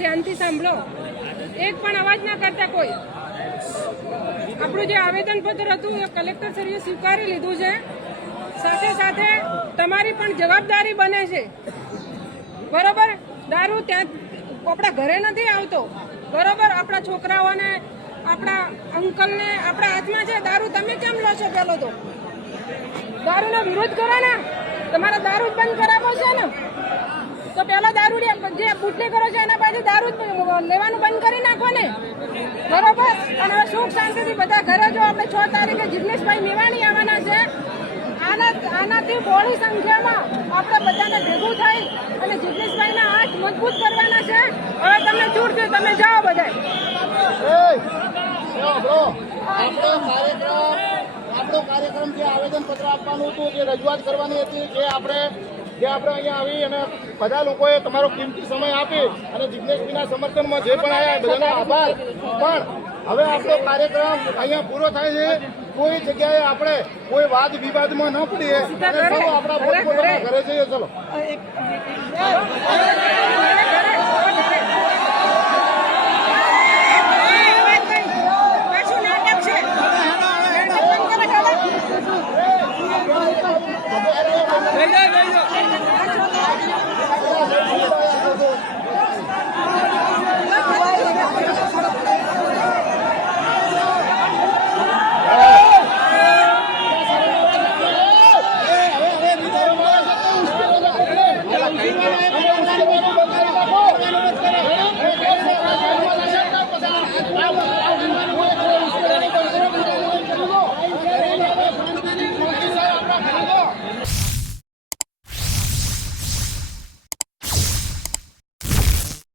ધ્યાનથી સાંભળો, એક પણ અવાજ ના કરતા કોઈ. આપણું જે આવેદનપત્ર હતું એ કલેક્ટરશ્રીએ સ્વીકારી લીધું છે. સાથે સાથે તમારી પણ જવાબદારી બને છે, બરોબર? દારૂ ત્યાં આપણા ઘરે નથી આવતો, બરોબર? આપણા છોકરાઓને, આપણા અંકલને આપણા હાથમાં છે દારૂ. તમે કેમ લો છો? પેલો તો દારૂનો વિરોધ કરો ને. તમારે દારૂ જ બંધ કરાવવો છે ને, તો પેલા દારૂ જે બુટલી કરો છો એના પાસે દારૂ લેવાનું બંધ કરી નાખો ને, બરોબર? અને હવે સુખ શાંતિથી બધા ઘરે જો. આપણે 6 તારીખે જિગ્નેશભાઈ મેવાણી આવવાના છે. આનાથી બહોળી સંખ્યામાં આપણે બધાને ભેગું થઈ અને જિગ્નેશભાઈના હાથ મજબૂત કરવાના છે. હવે તમે ચૂર છે, તમે જાઓ બધા. આપણો કાર્યક્રમ જે આવેદનપત્ર આપવાનું હતું, જે રજૂઆત કરવાની હતી, જે આપણે અહીંયા આવી અને બધા લોકોએ તમારો કિંમતી સમય આપી અને જિગ્નેશભાઈના સમર્થનમાં જે પણ આવ્યા બધાનો આભાર. પણ હવે આપણો કાર્યક્રમ અહીંયા પૂરો થાય છે. કોઈ જગ્યાએ આપણે કોઈ વાદ વિવાદમાં ન પડીએ અને સૌ આપણા પોતપોતાના ઘરે જઈએ. ચલો. Venga.